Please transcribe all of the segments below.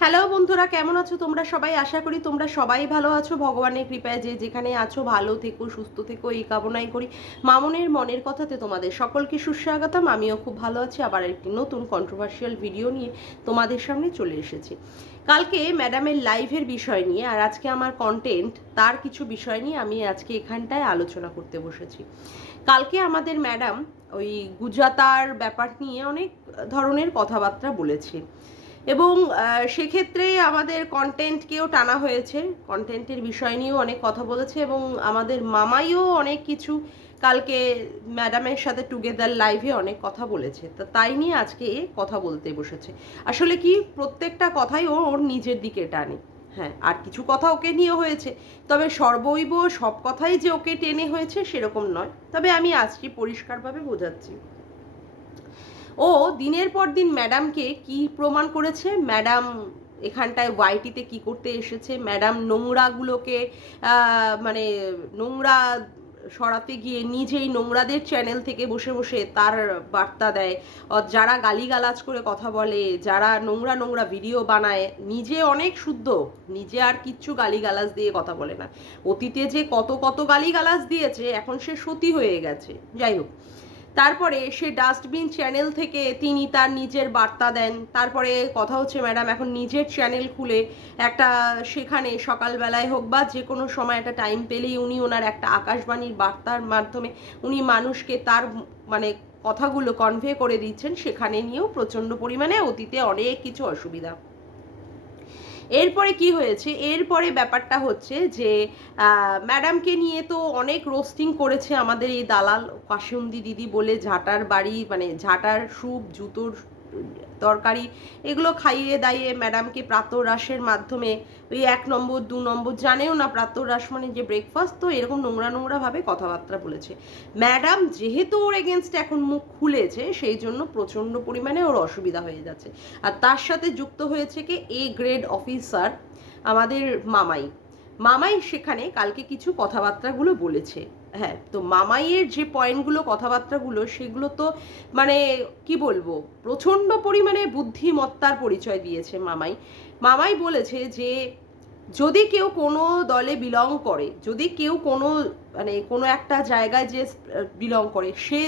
Hello বন্ধুরা, কেমন আছো তোমরা সবাই? আশা করি তোমরা সবাই ভালো আছো। ভগবানের কৃপায় যে যেখানে আছো ভালো থেকো, সুস্থ থেকো, এই কামনাই করি। মামনের মনের কথাতে তোমাদের সকলকে সুস্বাগতম। আমিও খুব ভালো আছি। আবার একটি নতুন কন্ট্রোভার্সিয়াল ভিডিও নিয়ে তোমাদের সামনে চলে এসেছি। কালকে ম্যাডামের লাইভের বিষয় নিয়ে আর আজকে আমার কন্টেন্ট তার কিছু বিষয় নিয়ে আমি আজকে এখানটায় আলোচনা করতে বসেছি। কালকে আমাদের ম্যাডাম ওই গুজাতার ব্যাপার নিয়ে অনেক ধরনের কথাবার্তা বলেছে এবং সেক্ষেত্রে আমাদের কন্টেন্টকেও টানা হয়েছে। কন্টেন্টের বিষয় নিয়েও অনেক কথা বলেছে এবং আমাদের মামাইও অনেক কিছু কালকে ম্যাডামের সাথে টুগেদার লাইভে অনেক কথা বলেছে। তো তাই নিয়ে আজকে কথা বলতে বসেছে। আসলে কি, প্রত্যেকটা কথাই ও ওর নিজের দিকে টানে। হ্যাঁ, আর কিছু কথা ওকে নিয়ে হয়েছে, তবে সর্বৈব সব কথাই যে ওকে টেনে হয়েছে সেরকম নয়। তবে আমি আজকে পরিষ্কারভাবে বোঝাচ্ছি। ও দিনের পর দিন ম্যাডামকে কি প্রমাণ করেছে, ম্যাডাম এখানটায় ওয়াইটিতে কি করতে এসেছে, ম্যাডাম নোংরাগুলোকে মানে নোংরা সরাতে গিয়ে নিজেই নোংরাদের চ্যানেল থেকে বসে বসে তার বার্তা দেয়। যারা গালিগালাজ করে কথা বলে, যারা নোংরা নোংরা ভিডিও বানায়, নিজে অনেক শুদ্ধ, নিজে আর কিচ্ছু গালিগালাজ দিয়ে কথা বলে না। অতীতে যে কত কত গালিগালাজ দিয়েছে, এখন সে সতী হয়ে গেছে। যাই হোক, তারপরে সে ডাস্টবিন চ্যানেল থেকে তিনি তার নিজের বার্তা দেন। তারপরে কথা হচ্ছে ম্যাডাম এখন নিজের চ্যানেল খুলে একটা, সেখানে সকালবেলায় হোক বা যে কোনো সময় একটা টাইম পেলেই উনি ওনার একটা আকাশবাণীর বার্তার মাধ্যমে উনি মানুষকে তার মানে কথাগুলো কনভে করে দিচ্ছেন। সেখানে নিয়েও প্রচণ্ড পরিমাণে অতীতে অনেক কিছু অসুবিধা। এরপরে কি হয়েছে, এরপরে ব্যাপারটা হচ্ছে যে ম্যাডামকে নিয়ে তো অনেক রোস্টিং করেছে আমাদের এই দালাল কাসুন্দি দিদি বলে। ঝাঁটার বাড়ি মানে ঝাঁটার স্যুপ, জুতোর তরকারি, এগুলো খাইয়ে দাইয়ে ম্যাডামকে প্রাতরাশের মাধ্যমে ওই 1 নম্বর 2 নম্বর জানেও না প্রাতরাশ মানে যে ব্রেকফাস্ট, তো এরকম নোংরা নোংরাভাবে কথাবার্তা বলেছে। ম্যাডাম যেহেতু ওর এগেনস্টে এখন মুখ খুলেছে, সেই জন্য প্রচণ্ড পরিমাণে ওর অসুবিধা হয়ে যাচ্ছে। আর তার সাথে যুক্ত হয়েছে কি এ গ্রেড অফিসার আমাদের মামাই। মামাই সেখানে কালকে কিছু কথাবার্তাগুলো বলেছে। হ্যাঁ, তো মামাইয়ের যে পয়েন্টগুলো কথাবার্তাগুলো সেগুলো তো মানে কি বলবো, প্রচণ্ড পরিমাণে বুদ্ধিমত্তার পরিচয় দিয়েছে মামাই। মামাই বলেছে যে যদি কেউ কোনো দলে বিলং করে, যদি কেউ কোনো মানে কোনো একটা জায়গায় যে বিলং করে, সে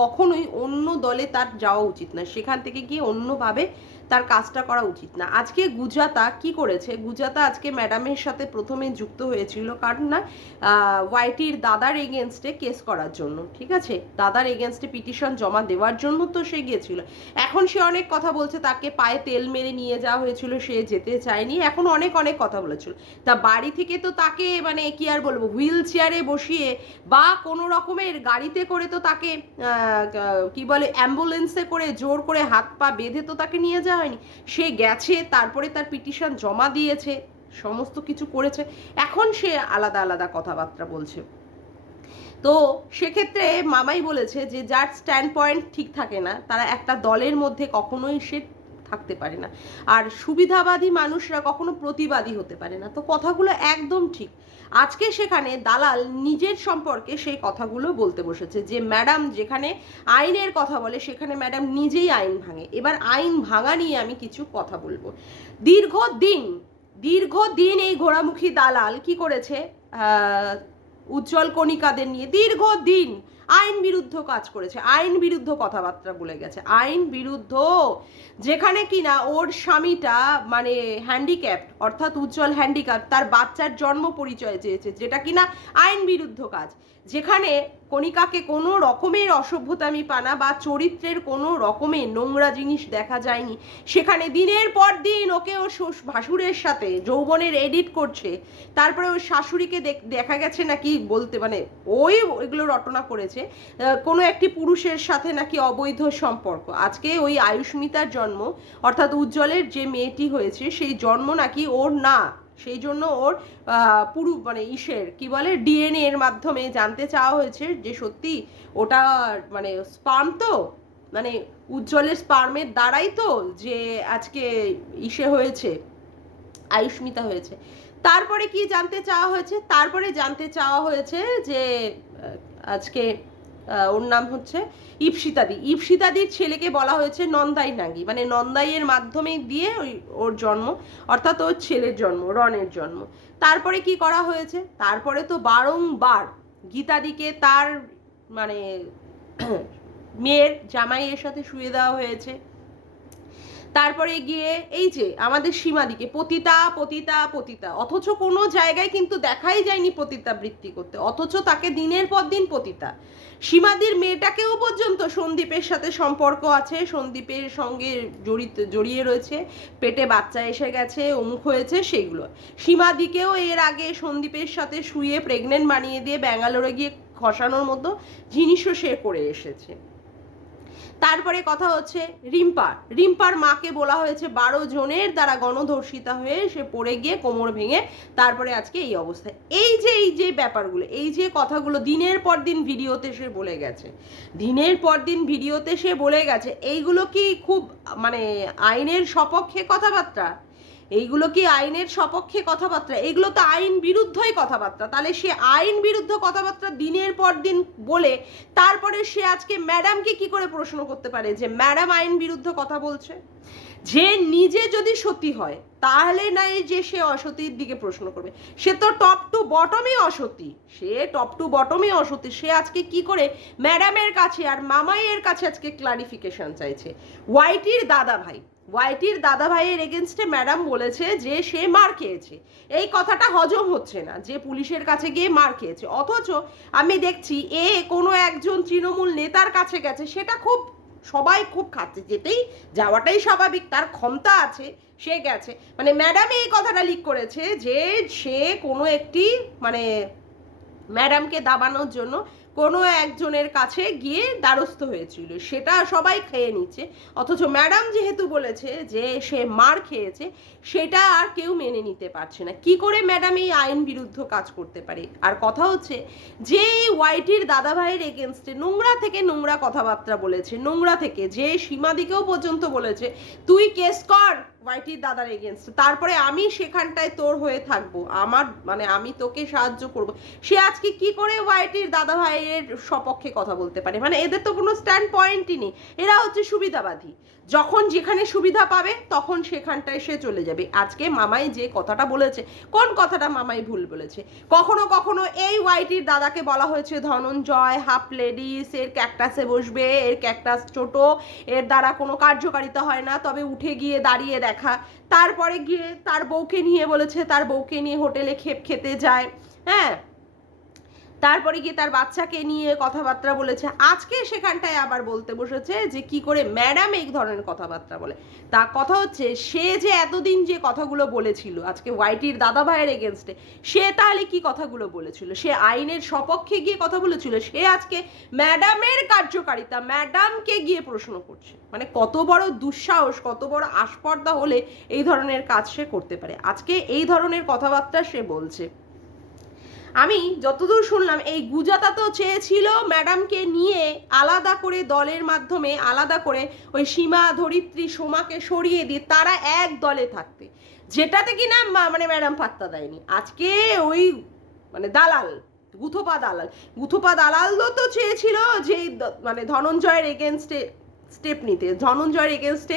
কখনোই অন্য দলে তার যাওয়া উচিত না, সেখান থেকে গিয়ে অন্যভাবে তার কাজটা করা উচিত না। আজকে গুজাতা কি করেছে, গুজাতা আজকে ম্যাডামের সাথে প্রথমে যুক্ত হয়েছিল কারণ না ওয়াইটির দাদার এগেনস্টে কেস করার জন্য। ঠিক আছে, দাদার এগেনস্টে পিটিশন জমা দেওয়ার জন্য তো সে গিয়েছিল। এখন সে অনেক কথা বলছে, তাকে পায়ে তেল মেরে নিয়ে যাওয়া হয়েছিল, সে যেতে চায়নি, এখন অনেক অনেক কথা বলেছিল। তা বাড়ি থেকে তো তাকে মানে কি আর বলবো, হুইল চেয়ারে বসিয়ে বা কোনো রকমের গাড়িতে করে তো তাকে কি বলে অ্যাম্বুলেন্সে করে জোর করে হাত পা বেঁধে তো তাকে নিয়ে যাওয়া হয়নি। সে গেছে, তারপরে তার পিটিশন জমা দিয়েছে, সমস্ত কিছু করেছে, এখন সে আলাদা আলাদা কথাবার্তা বলছে। তো সেক্ষেত্রে মামাই বলেছে যে যার স্ট্যান্ড পয়েন্ট ঠিক থাকে না, তারা একটা দলের মধ্যে কখনোই সে থাকতে পারে না। আর সুবিধাবাদী মানুষরা কখনো প্রতিবাদী হতে পারে না। তো কথাগুলো একদম ঠিক। আজকে সেখানে দালাল নিজের সম্পর্কে সেই কথাগুলো বলতে বসেছে যে ম্যাডাম যেখানে আইনের কথা বলে সেখানে ম্যাডাম নিজেই আইন ভাঙে। এবার আইন ভাঙা নিয়ে আমি কিছু কথা বলবো। দীর্ঘদিন দীর্ঘদিন এই ঘোড়ামুখী দালাল কি করেছে, উজ্জ্বল কণিকাদের নিয়ে দীর্ঘদিন আইন বিরুদ্ধ কাজ করেছে, আইন বিরুদ্ধ কথাবার্তা বলে গেছে, আইন বিরুদ্ধ। যেখানে কিনা ওর স্বামীটা মানে হ্যান্ডিক্যাপ, অর্থাৎ উজ্জ্বল হ্যান্ডিক্যাপ, তার বাচ্চার জন্ম পরিচয় চেয়েছে, যেটা কিনা আইন বিরুদ্ধ কাজ। যেখানে কণিকাকে কোনো রকমের অসভ্যতামি পানা বা চরিত্রের কোনো রকমের নোংরা জিনিস দেখা যায়নি, সেখানে দিনের পর দিন ওকে ও ভাসুরের সাথে যৌবনের এডিট করছে। তারপরে ওই শাশুড়িকে দেখা গেছে নাকি বলতে মানে ওইগুলো রটনা করেছে কোনো একটি পুরুষের সাথে নাকি অবৈধ সম্পর্ক। আজকে ওই আয়ুষ্মিতার জন্ম, অর্থাৎ উজ্জ্বলের যে মেয়েটি হয়েছে সেই জন্ম নাকি ওর না, সেই জন্য ওর পুরু মানে ইসের কি বলে ডিএনএ এর মাধ্যমে জানতে চাওয়া হয়েছে যে সত্যি ওটা মানে স্পার্ম তো, মানে উজ্জ্বলের স্পার্মের দ্বারাই তো যে আজকে ইসে হয়েছে, আয়ুষ্মিতা হয়েছে। তারপরে কি জানতে চাওয়া হয়েছে, তারপরে জানতে চাওয়া হয়েছে যে আজকে ওর নাম হচ্ছে ইপসিতাদি। ইপসিতাদির ছেলেকে বলা হয়েছে নন্দাই নাগি, মানে নন্দাইয়ের মাধ্যমে দিয়ে ওর জন্ম, অর্থাৎ ওর ছেলের জন্ম, রনের জন্ম। তারপরে কি করা হয়েছে, তারপরে তো বারংবার গীতাদিকে তার মানে মেয়ের জামাইয়ের সাথে শুয়ে দেওয়া হয়েছে। তারপরে গিয়ে এই যে আমাদের সীমাদিকে পতিতা পতিতা পতিতা, অথচ কোনো জায়গায় কিন্তু দেখাই যায়নি পতিতা বৃত্তি করতে, অথচ তাকে দিনের পর দিন পতিতা। সীমাদির মেয়েটাকেও পর্যন্ত সন্দীপের সাথে সম্পর্ক আছে, সন্দীপের সঙ্গে জড়িয়ে রয়েছে, পেটে বাচ্চা এসে গেছে, অমুক হয়েছে, সেগুলো। সীমাদিকেও এর আগে সন্দীপের সাথে শুয়ে প্রেগনেন্ট বানিয়ে দিয়ে ব্যাঙ্গালোরে গিয়ে খসানোর মতো জিনিসও সে করে এসেছে। তারপরে কথা হচ্ছে রিম্পার মাকে বলা হয়েছে 12 জনের দ্বারা গণধর্ষিতা হয়ে সে পড়ে গিয়ে কোমর ভেঙে তারপরে আজকে এই অবস্থা। এই যে ব্যাপারগুলো, এই যে কথাগুলো দিনের পর দিন ভিডিওতে সে বলে গেছে, দিনের পর দিন ভিডিওতে সে বলে গেছে, এইগুলো কি খুব মানে আইনের সপক্ষে কথাবার্তা? এইগুলো কি আইনের সপক্ষে কথাবার্তা? এগুলো তো আইন বিরুদ্ধই কথাবার্তা। তাহলে সে আইন বিরুদ্ধ কথাবার্তা দিনের পর দিন বলে তারপরে সে আজকে ম্যাডামকে কি করে প্রশ্ন করতে পারে যে ম্যাডাম আইন বিরুদ্ধ কথা বলছে? যে নিজে যদি সতী হয় তাহলে নাই যে সে অসতীর দিকে প্রশ্ন করবে। সে তো টপ টু বটমই অসতী, সে আজকে কি করে ম্যাডামের কাছে আর মামাইয়ের কাছে আজকে ক্লারিফিকেশন চাইছে। ওয়াইটির দাদা ভাইয়ের এগেনস্টে ম্যাডাম বলেছে যে সে মার খেয়েছে। এই কথাটা হজম হচ্ছে না যে পুলিশের কাছে গিয়ে মার খেয়েছে, অথচ আমি দেখছি কোনো একজন তৃণমূল নেতার কাছে গেছে, সেটা খুব সবাই খুব খাচ্ছে, যাওয়াটাই স্বাভাবিক, তার ক্ষমতা আছে, সে গেছে। মানে ম্যাডাম এই কথাটা লিক করেছে যে সে কোনো একটি মানে ম্যাডামকে দাবানোর জন্য কোনো একজনের কাছে গিয়ে দ্বারস্থ হয়েছিল, সেটা সবাই খেয়ে নিচ্ছে, অথচ ম্যাডাম যেহেতু বলেছে যে সে মার খেয়েছে সেটা আর কেউ মেনে নিতে পারছে না। কি করে ম্যাডাম এই আইন বিরুদ্ধ কাজ করতে পারে? আর কথা হচ্ছে যে ওয়াইটির দাদাভাইয়ের এগেনস্টে নোংরা থেকে নোংরা কথাবার্তা বলেছে, নোংরা থেকে যে সীমাদিকেও পর্যন্ত বলেছে তুই কেস কর ওয়াইটির দাদার এগেনস্টে, তারপরে আমি সেখানটায় তোর হয়ে থাকবো, আমার মানে আমি তোকে সাহায্য করব। সে আজকে কি করে ওয়াইটির দাদা ভাইয়ের সপক্ষে কথা বলতে পারে? মানে এদের তো কোনো স্ট্যান্ড পয়েন্টই নেই, এরা হচ্ছে সুবিধাবাদী, যখন যেখানে সুবিধা পাবে তখন সেখানটায় সে চলে যাবে। আজকে মামাই যে কথাটা বলেছে, কোন কথাটা মামাই ভুল বলেছে? কখনো কখনো এই ওয়াইটির দাদাকে বলা হয়েছে ধনঞ্জয় হাফ লেডিস, এর ক্যাকটাসে বসবে, এর ক্যাকটাস ছোট, এর দ্বারা কোনো কার্যকারিতা হয় না, তবে উঠে গিয়ে দাঁড়িয়ে দেখা। তারপরে গিয়ে তার বউকে নিয়ে বলেছে, তার বউকে নিয়ে হোটেলে খেতে যায়, হ্যাঁ, তারপরে গিয়ে তার বাচ্চাকে নিয়ে কথাবার্তা বলেছে। আজকে সেখানটায় আবার বলতে বসেছে যে কি করে ম্যাডাম এই ধরনের কথাবার্তা বলে। তা কথা হচ্ছে সে যে এতদিন যে কথাগুলো বলেছিল আজকে ওয়াইটির দাদা ভাইয়ের এগেনস্টে, সে তাহলে কি কথাগুলো বলেছিল? সে আইনের সপক্ষে গিয়ে কথা বলেছিল, সে আজকে ম্যাডামের কার্যকারিতা, ম্যাডামকে গিয়ে প্রশ্ন করছে। মানে কত বড় দুঃসাহস, কত বড় আস্পর্ধা হলে এই ধরনের কাজ সে করতে পারে? আজকে এই ধরনের কথাবার্তা সে বলছে। আমি যতদূর শুনলাম এই গুজাতা তো চেয়েছিল ম্যাডামকে নিয়ে আলাদা করে দলের মাধ্যমে আলাদা করে ওই সীমা ধরিত্রী সোমাকে সরিয়ে দিয়ে তারা এক দলে থাকতে, যেটাতে কিনা মানে ম্যাডাম পাত্তা দেয়নি। আজকে ওই মানে গুথোপা দালাল তো চেয়েছিল যে মানে ধনঞ্জয়ের এগেনস্টে স্টেপ নিতে, ধনঞ্জয়ের এগেনস্টে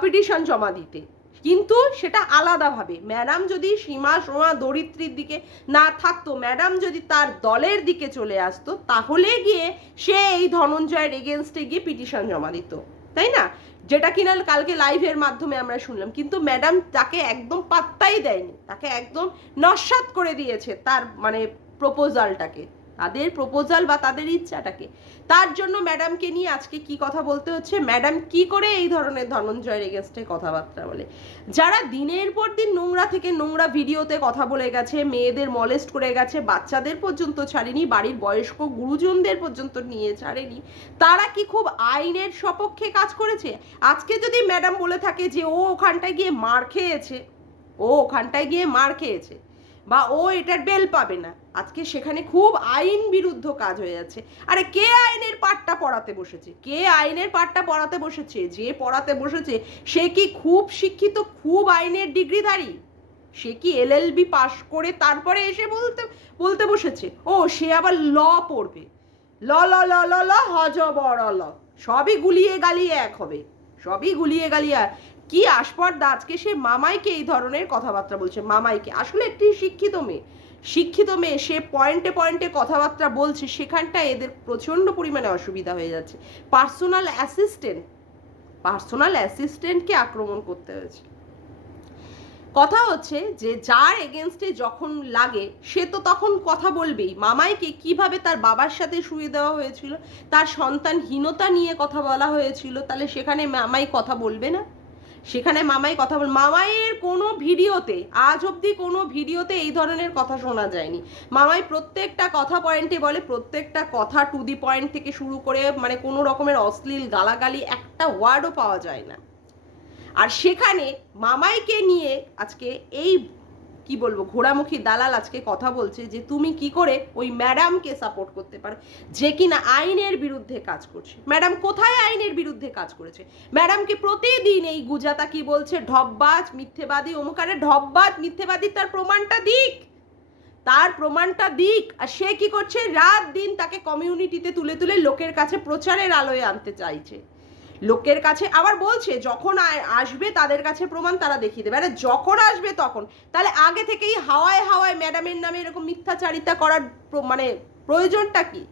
পিটিশন জমা দিতে, কিন্তু সেটা আলাদাভাবে। ম্যাডাম যদি সীমা সোমা দরিদ্রীর দিকে না থাকতো, ম্যাডাম যদি তার দলের দিকে চলে আসতো, তাহলে গিয়ে সে এই ধনঞ্জয়ের এগেনস্টে গিয়ে পিটিশন জমা দিত, তাই না? যেটা কিনা কালকে লাইভের মাধ্যমে আমরা শুনলাম। কিন্তু ম্যাডাম তাকে একদম পাত্তাই দেয়নি, তাকে একদম নস্যাৎ করে দিয়েছে তার মানে প্রপোজালটাকে, তাদের প্রপোজাল বা তাদের ইচ্ছাটাকে। তার জন্য ম্যাডামকে নিয়ে আজকে কি কথা বলতে হচ্ছে, ম্যাডাম কি করে এই ধরনের ধনঞ্জয়ের এগেনস্টে কথাবার্তা বলে। যারা দিনের পর দিন নোংরা থেকে নোংরা ভিডিওতে কথা বলে গেছে, মেয়েদের মলেস্ট করে গেছে, বাচ্চাদের পর্যন্ত ছাড়েনি, বাড়ির বয়স্ক গুরুজনদের পর্যন্ত নিয়ে ছাড়েনি, তারা কি খুব আইনের সপক্ষে কাজ করেছে? আজকে যদি ম্যাডাম বলে থাকে যে ও ওখানটায় গিয়ে মার খেয়েছে বা ও এটার বেল পাবে না, আজকে সেখানে খুব আইন বিরুদ্ধ কাজ হয়ে যাচ্ছে। আরে কে আইনের পাঠটা পড়াতে বসেছে? যে পড়াতে বসেছে সে কি খুব শিক্ষিত, খুব আইনের ডিগ্রিধারী? সে কি LLB পাশ করে তারপরে এসে বলতে বসেছে ও সে আবার ল পড়বে? ল ল ল ল ল হজ বড় ল, সবই গুলিয়ে গালিয়ে এক হবে, সবই গুলিয়ে গালিয়ে। কি আস্পর্ধা আজকে সে মামাইকে এই ধরনের কথাবার্তা বলছে, মামাইকে। আসলে একটি শিক্ষিত মেয়ে, শিক্ষিত মেয়ে, সে পয়েন্টে পয়েন্টে কথাবার্তা বলছে, সেখানটায় এদের প্রচণ্ড পরিমাণে অসুবিধা হয়ে যাচ্ছে। পার্সোনাল অ্যাসিস্ট্যান্টকে আক্রমণ করতে হয়েছে। কথা হচ্ছে যে যার এগেনস্টে যখন লাগে সে তো তখন কথা বলবেই। মামাইকে কিভাবে তার বাবার সাথে শুয়ে দেওয়া হয়েছিল, তার সন্তানহীনতা নিয়ে কথা বলা হয়েছিল, তাহলে সেখানে মামাই কথা বলবে না? সেখানে মামাই কথা বল, মামাইয়ের কোনো ভিডিওতে, আজ অবধি কোনো ভিডিওতে এই ধরনের কথা শোনা যায়নি। মামাই প্রত্যেকটা কথা পয়েন্টে বলে, প্রত্যেকটা কথা টু দি পয়েন্ট থেকে শুরু করে, মানে কোনো রকমের অশ্লীল গালাগালি একটা ওয়ার্ডও পাওয়া যায় না। আর সেখানে মামাইকে নিয়ে আজকে এই কি বলবো, ঘোড়ামুখী দালাল আজকে কথা বলছে যে তুমি কি করে ওই ম্যাডামকে সাপোর্ট করতে পারো, যে কিনা আইনের বিরুদ্ধে কাজ করছে। ম্যাডাম কোথায় আইনের বিরুদ্ধে কাজ করেছে? ম্যাডামকে প্রতিদিন এই গুজাতা কি বলছে, ঢপবাজ, মিথ্যেবাদী, অমুকারে ঢপবাজ, মিথ্যেবাদী, তার প্রমাণটা দিক, তার প্রমাণটা দিক। আর সে কি করছে, রাত দিন তাকে কমিউনিটিতে তুলে তুলে লোকের কাছে প্রচারের আলোয় আনতে চাইছে, লোকের কাছে। আবার বলছে যখন আসবে তাদের কাছে প্রমাণ তারা দেখিয়ে দেবে। আরে যখন আসবে তখন, তাহলে আগে থেকেই হাওয়ায় হাওয়ায় ম্যাডামের নামে এরকম মিথ্যাচারিতা করার মানে প্রয়োজনটা কি?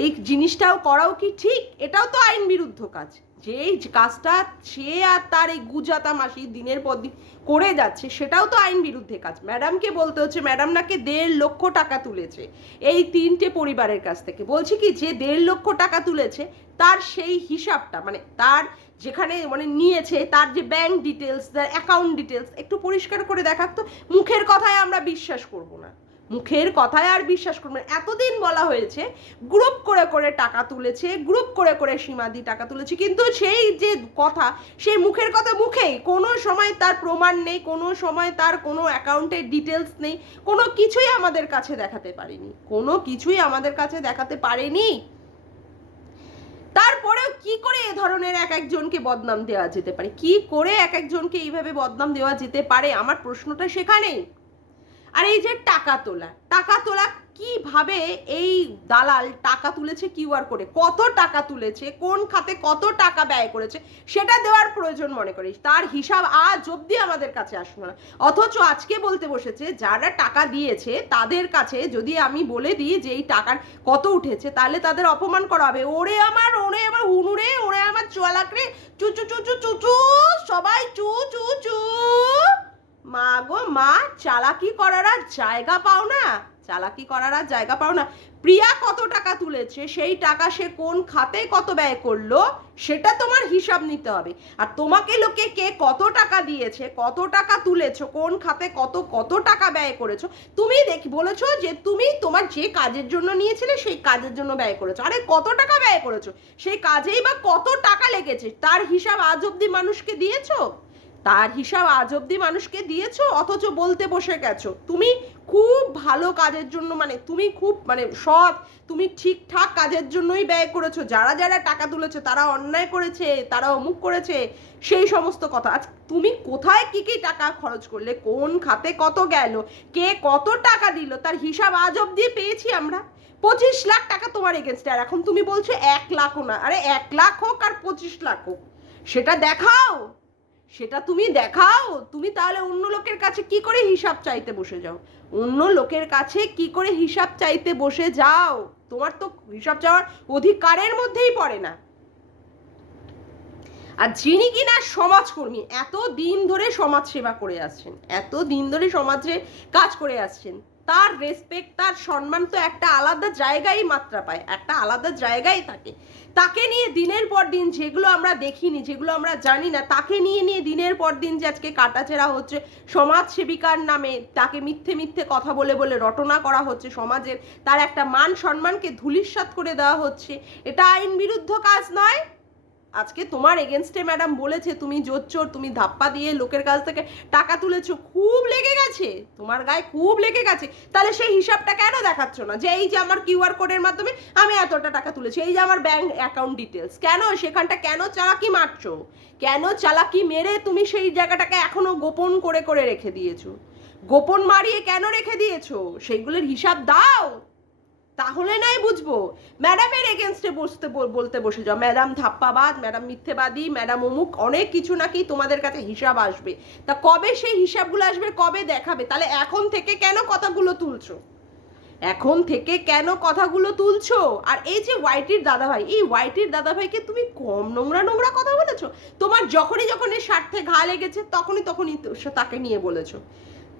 এই জিনিসটাও করাও কি ঠিক? এটাও তো আইন বিরুদ্ধ কাজ। যেই কাজটা সে আর তার এই গুজাতা মাসি দিনের পর দিন করে যাচ্ছে, সেটাও তো আইন বিরুদ্ধে কাজ। ম্যাডামকে বলতে হচ্ছে, ম্যাডাম নাকি 1.5 লক্ষ টাকা তুলেছে এই 3টে পরিবারের কাছ থেকে। বলছি কি, যে 1.5 লক্ষ টাকা তুলেছে তার সেই হিসাবটা, মানে তার যেখানে মানে নিয়েছে, তার যে ব্যাংক ডিটেলস, তার অ্যাকাউন্ট ডিটেলস একটু পরিষ্কার করে দেখাতো। মুখের কথায় আমরা বিশ্বাস করব না, মুখের কথায় আর বিশ্বাস করবেন। এতদিন বলা হয়েছে গ্রুপ করে করে টাকা তুলেছে, গ্রুপ করে করে সীমাদি টাকা তুলেছে, কিন্তু সেই যে কথা, সেই মুখের কথা মুখেই, কোনো সময় তার প্রমাণ নেই, কোনো সময় তার কোনো অ্যাকাউন্টের ডিটেলস নেই, কোনো কিছুই আমাদের কাছে দেখাতে পারেনি, কোনো কিছুই আমাদের কাছে দেখাতে পারেনি। তারপরেও কি করে এ ধরনের এক একজনকে বদনাম দেওয়া যেতে পারে? কি করে এক একজনকে এইভাবে বদনাম দেওয়া যেতে পারে? আমার প্রশ্নটা সেখানেই। আর এই যে টাকা তোলা কিভাবে এই দালাল টাকা তুলেছে, কিউআর করে কত টাকা তুলেছে, কোন খাতে কত টাকা ব্যয় করেছে, সেটা দেওয়ার প্রয়োজন মনে করিস? তার হিসাব আজ অব্দি আমাদের কাছে আসলো না। অথচ আজকে বলতে বসেছে যারা টাকা দিয়েছে তাদের কাছে যদি আমি বলে দিই যে এই টাকার কত উঠেছে, তাহলে তাদের অপমান করা হবে। ওরে আমার হুনুরে, ওরে আমার চুয়ালাকরে, চু চু চু চু চু চু, সবাই চু চু চু। মা গো মা, চালাকি করার আর জায়গা পাও না, চালাকি করার আর জায়গা পাও না। প্রিয়া কত টাকা তুলেছে, সেই টাকা সে কোন খাতে কত ব্যয় করলো, সেটা তোমার হিসাব নিতে হবে। আর তোমাকে লোকে কে কত টাকা দিয়েছে, কত টাকা তুলেছো, কোন খাতে কত কত টাকা ব্যয় করেছো, তুমি বলেছো যে তুমি তোমার যে কাজের জন্য নিয়েছিলে সেই কাজের জন্য ব্যয় করেছো। আরে কত টাকা ব্যয় করেছো, সেই কাজেই বা কত টাকা লেগেছে, তার হিসাব আজ অব্দি মানুষকে দিয়েছো? তার হিসাব আজ অব্দি মানুষকে দিয়েছো? অথচ বলতে বসে গেছো তুমি খুব ভালো কাজের জন্য, মানে তুমি খুব মানে সৎ, তুমি ঠিকঠাক কাজের জন্যই ব্যয় করেছো, যারা যারা টাকা তুলেছে তারা অন্যায় করেছে, তারা অমুক করেছে, সেই সমস্ত কথা। আজ তুমি কোথায় কি কি টাকা খরচ করলে, কোন খাতে কত গেল, কে কত টাকা দিল, তার হিসাব আজ অব্দি পেয়েছি আমরা। 25 লাখ টাকা তোমার এগেনস্টে, আর এখন তুমি বলছো 1 লাখও না। আরে 1 লাখ হোক আর 25 লাখ হোক, সেটা দেখাও, সেটা তুমি দেখাও। তুমি তাহলে অন্য লোকের কাছে কি করে হিসাব চাইতে বসে যাও? অন্য লোকের কাছে কি করে হিসাব চাইতে বসে যাও? তোমার তো হিসাব চাওয়ার অধিকারের মধ্যেই পড়ে না। আর যিনি কিনা সমাজকর্মী, এত দিন ধরে সমাজ সেবা করে আসছেন, এত দিন ধরে সমাজে কাজ করে আসছেন, তার রেসপেক্ট, তার সম্মান তো একটা আলাদা জায়গায় মাত্রা পায়, একটা আলাদা জায়গায় থাকে। তাকে নিয়ে দিনের পর দিন, যেগুলো আমরা দেখিনি, যেগুলো আমরা জানি না, তাকে নিয়ে নিয়ে দিনের পর দিন যে আজকে কাটাছেড়া হচ্ছে, সমাজ সেবিকার নামে তাকে মিথ্যে মিথ্যে কথা বলে বলে রটনা করা হচ্ছে সমাজের, তার একটা মান সম্মানকে ধূলিসাৎ করে দেওয়া হচ্ছে, এটা আইন বিরুদ্ধ কাজ নয়? আজকে তোমার এগেনস্টে ম্যাডাম বলেছে তুমি জোচ্চোর, তুমি ধাপ্পা দিয়ে লোকের কাছ থেকে টাকা তুলেছো, খুব লেগে গেছে, তোমার গায়ে খুব লেগে গেছে। তাহলে সেই হিসাবটা কেন দেখাচ্ছ না, যে এই যে আমার কিউআর কোডের মাধ্যমে আমি এতটা টাকা তুলেছি, এই যে আমার ব্যাংক অ্যাকাউন্ট ডিটেলস, কেন সেখানটা কেন চালাকি মারছো? কেন চালাকি মেরে তুমি সেই জায়গাটাকে এখনো গোপন করে করে রেখে দিয়েছো? গোপন মারিয়ে কেন রেখে দিয়েছো? সেইগুলোর হিসাব দাও। তাহলে নাই বুঝবো। ম্যাডামের এগেনস্টে বলতে বসে যাও, ম্যাডাম ধাপ্পাবাজ, ম্যাডাম মিথ্যেবাদী, ম্যাডাম অমুক, অনেক কিছু নাকি তোমাদের কাছে হিসাব আসবে। তা কবে সেই হিসাবগুলো আসবে, কবে দেখাবে? তাহলে এখন থেকে কেন কথাগুলো তুলছো? এখন থেকে কেন কথাগুলো তুলছো? আর এই যে ওয়াইটির দাদাভাই, এই ওয়াইটির দাদাভাইকে তুমি কম নোংরা নোংরা কথা বলেছো? তোমার যখনই স্বার্থে ঘা লেগেছে তখনই তাকে নিয়ে বলেছো।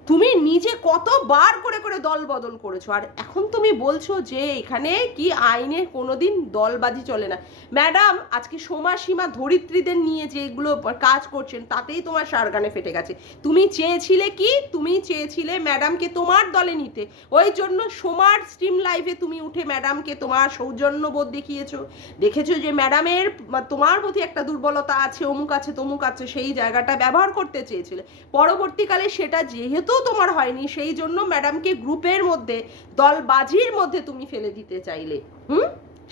তুমি নিজে কতবার করে করে দল বদল করেছো, আর এখন তুমি বলছো যে এখানে কি আইনের কোনোদিন দলবাজি চলে না। ম্যাডাম আজকে সীমা ধরিত্রীদের নিয়ে যেগুলো কাজ করছেন তাতেই তোমার সারগানে ফেটে গেছে। তুমি চেয়েছিলে কি? তুমি চেয়েছিলে ম্যাডামকে তোমার দলে নিতে, ওই জন্য সোমার স্ট্রিম লাইভে তুমি উঠে ম্যাডামকে তোমার সৌজন্যবোধ দেখিয়েছো, দেখেছো যে ম্যাডামের তোমার প্রতি একটা দুর্বলতা আছে, অমুক আছে তমুক আছে, সেই জায়গাটা ব্যবহার করতে চেয়েছিলে। পরবর্তীকালে সেটা যেহেতু তোমার হয়নি, সেই জন্য ম্যাডামকে গ্রুপের মধ্যে দলবাজির মধ্যে তুমি ফেলে দিতে চাইলে।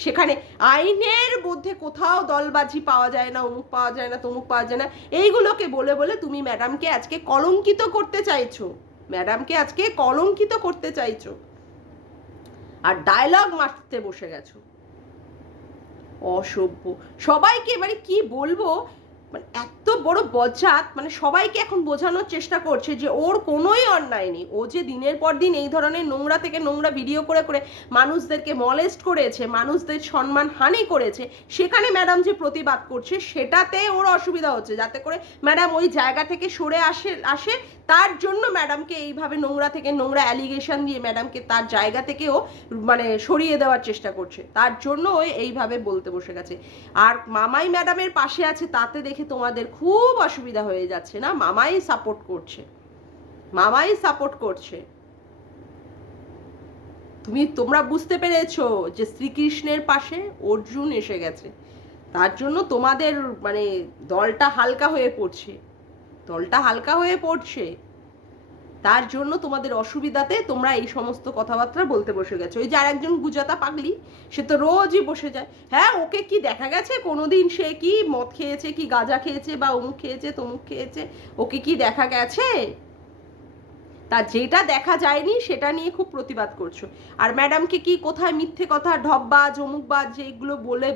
সেখানে আইনের মধ্যে কোথাও দলবাজি পাওয়া যায় না, অমুক পাওয়া যায় না, তমুক পাওয়া যায় না, এইগুলোকে বলে বলে তুমি ম্যাডামকে আজকে কলঙ্কিত করতে চাইছো, ম্যাডামকে আজকে কলঙ্কিত করতে চাইছো, আর ডায়লগ মারতে বসে গেছো। অসভ্য। সবাইকে এবারে কি বলবো, মানে এত বড় বজ্জাত, মানে সবাইকে এখন বোঝানোর চেষ্টা করছে যে ওর কোনোই অন্যায় নেই। ও যে দিনের পর দিন এই ধরনের নোংরা থেকে নোংরা ভিডিও করে করে মানুষদেরকে মলেস্ট করেছে, মানুষদের সম্মান হানি করেছে, সেখানে ম্যাডাম যে প্রতিবাদ করছে সেটাতে ওর অসুবিধা হচ্ছে, যাতে করে ম্যাডাম ওই জায়গা থেকে সরে আসে। তার জন্য ম্যাডামকে এইভাবে নোংরা থেকে নোংরা অ্যালিগেশন দিয়ে ম্যাডামকে তার জায়গা থেকেও মানে সরিয়ে দেওয়ার চেষ্টা করছে, তার জন্য ওই এইভাবে বলতে বসে গেছে। আর মামাই ম্যাডামের পাশে আছে তাতে দেখে তোমাদের খুব অসুবিধা হয়ে যাচ্ছে না? মামাই সাপোর্ট করছে, মামাই সাপোর্ট করছে। তোমরা বুঝতে পেরেছো যে শ্রীকৃষ্ণের পাশে অর্জুন এসে গেছে, তার জন্য তোমাদের মানে দলটা হালকা হয়ে পড়ছে, দলটা হালকা হয়ে পড়ছে, তার জন্য তোমাদের অসুবিধাতে তোমরা এই সমস্ত কথাবার্তা বলতে বসে গেছো। ওই যে আর একজন গুজাতা পাগলি, সে তো রোজই বসে যায়, হ্যাঁ ওকে কি দেখা গেছে কোনোদিন সে কি মদ খেয়েছে, কি গাঁজা খেয়েছে, বা অমুক খেয়েছে তমুক খেয়েছে? ওকে কি দেখা গেছে? তা যেটা দেখা যায়নি সেটা নিয়ে খুব প্রতিবাদ করছো। আর ম্যাডামকে কি কোথায় মিথ্যে কথা, ঢপবাজ অমুকবাজ যেগুলো বলে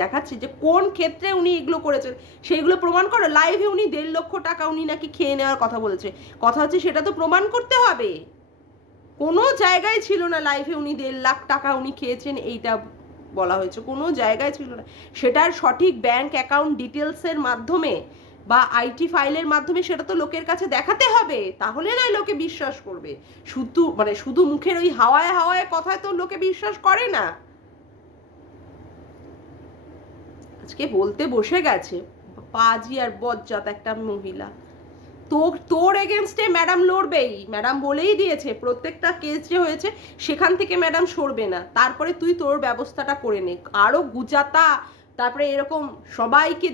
দেখাচ্ছে যে কোন ক্ষেত্রে উনি এগুলো করেছেন সেইগুলো প্রমাণ করো। লাইভে উনি 1.5 লক্ষ টাকা উনি নাকি খেয়ে নেওয়ার কথা বলেছে, কথা হচ্ছে সেটা তো প্রমাণ করতে হবে। কোনো জায়গায় ছিল না লাইভে উনি 1.5 লাখ টাকা উনি খেয়েছেন এইটা বলা হয়েছে, কোনো জায়গায় ছিল না। সেটার সঠিক ব্যাংক অ্যাকাউন্ট ডিটেলসের মাধ্যমে বা আইটি ফাইলের মাধ্যমে সেটা তো লোকের কাছে দেখাতে হবে, তাহলে না লোকে বিশ্বাস করবে। শুধু মুখের ওই হাওয়ায় হাওয়ায় কথায় তো লোকে বিশ্বাস করে না। আজকে বলতে বসে গেছে পাজি আর বজ্জাত একটা মহিলা। তোর এগেনস্টে ম্যাডাম লড়বেই, ম্যাডাম বলেই দিয়েছে প্রত্যেকটা কেস যে হয়েছে সেখান থেকে ম্যাডাম সরবে না, তারপরে তুই তোর ব্যবস্থাটা করে নে। আরো গুজাতা, তারপরে এরকম সবাইকে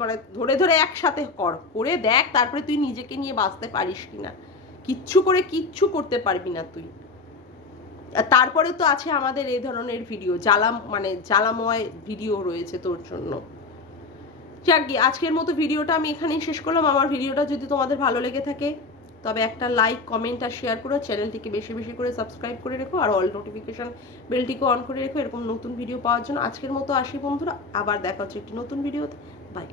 মানে ধরে ধরে একসাথে করে দেখ, তারপরে তুই নিজেকে নিয়ে বাঁচতে পারিস কিনা। কিচ্ছু করতে পারবি না তুই। তারপরে তো আছে আমাদের এই ধরনের ভিডিও, জ্বালাময় ভিডিও রয়েছে তোর জন্য। যাক, আজকের মতো ভিডিওটা আমি এখানেই শেষ করলাম। আমার ভিডিওটা যদি তোমাদের ভালো লেগে থাকে তবে একটা লাইক, কমেন্ট আর শেয়ার করো, চ্যানেলটিকে বেশি বেশি করে সাবস্ক্রাইব করে রেখো, আর অল নোটিফিকেশন বেলটিকে অন করে রেখো এরকম নতুন ভিডিও পাওয়ার জন্য। আজকের মতো আসি বন্ধুরা, আবার দেখা হচ্ছে একটি নতুন ভিডিওতে। বাই।